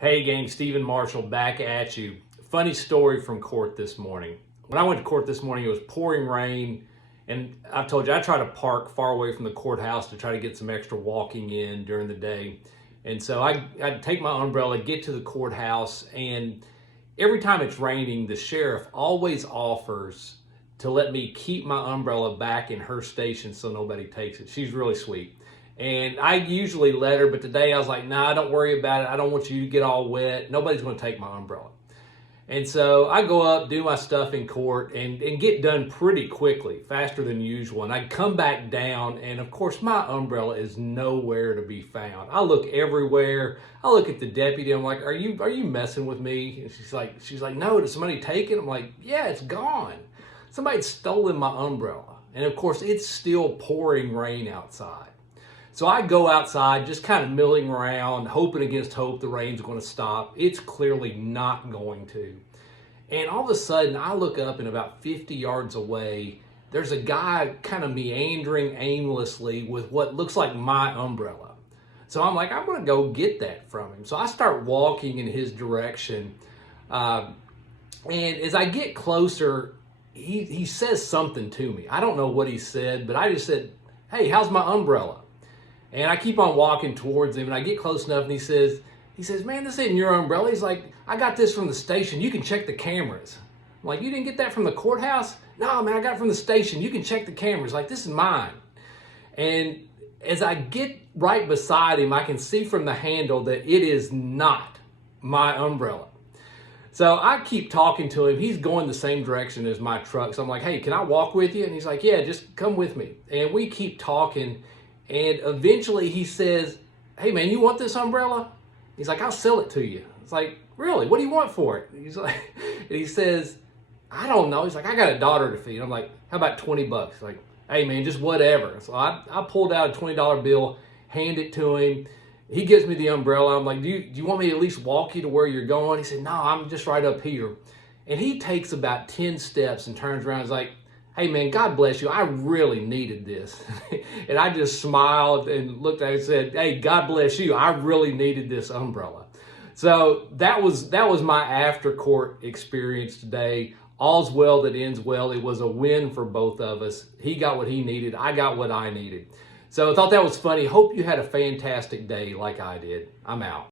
Hey gang, Stephen Marshall back at you. Funny story from court this morning. When I went to court this morning, it was pouring rain, and I've told you I try to park far away from the courthouse to try to get some extra walking in during the day. And so I'd take my umbrella, get to the courthouse, and every time it's raining, the sheriff always offers to let me keep my umbrella back in her station so nobody takes it. She's really sweet. And I usually let her, but today I was like, nah, don't worry about it. I don't want you to get all wet. Nobody's going to take my umbrella. And so I go up, do my stuff in court, and get done pretty quickly, faster than usual. And I come back down, and of course, my umbrella is nowhere to be found. I look everywhere. I look at the deputy. I'm like, are you messing with me? And she's like, no, did somebody take it? I'm like, yeah, it's gone. Somebody's stolen my umbrella. And of course, it's still pouring rain outside. So I go outside, just kind of milling around, hoping against hope the rain's going to stop. It's clearly not going to. And all of a sudden, I look up, and about 50 yards away, there's a guy kind of meandering aimlessly with what looks like my umbrella. So I'm like, I'm going to go get that from him. So I start walking in his direction. And as I get closer, he says something to me. I don't know what he said, but I just said, hey, how's my umbrella? And I keep on walking towards him, and I get close enough, and he says, man, this isn't your umbrella. He's like, I got this from the station. You can check the cameras. I'm like, you didn't get that from the courthouse? No, man, I got it from the station. You can check the cameras. Like, this is mine. And as I get right beside him, I can see from the handle that it is not my umbrella. So I keep talking to him. He's going the same direction as my truck. So I'm like, hey, can I walk with you? And he's like, yeah, just come with me. And we keep talking. And eventually he says, hey man, you want this umbrella? He's like, I'll sell it to you. It's like, really? What do you want for it? He's like, and he says, I don't know. He's like, I got a daughter to feed. I'm like, how about $20? He's like, hey man, just whatever. So I pulled out a $20 bill, hand it to him. He gives me the umbrella. I'm like, do you want me to at least walk you to where you're going? He said, no, I'm just right up here. And he takes about 10 steps and turns around. He's like, hey man, God bless you. I really needed this. And I just smiled and looked at it and said, hey, God bless you. I really needed this umbrella. So that was my after court experience today. All's well that ends well. It was a win for both of us. He got what he needed. I got what I needed. So I thought that was funny. Hope you had a fantastic day like I did. I'm out.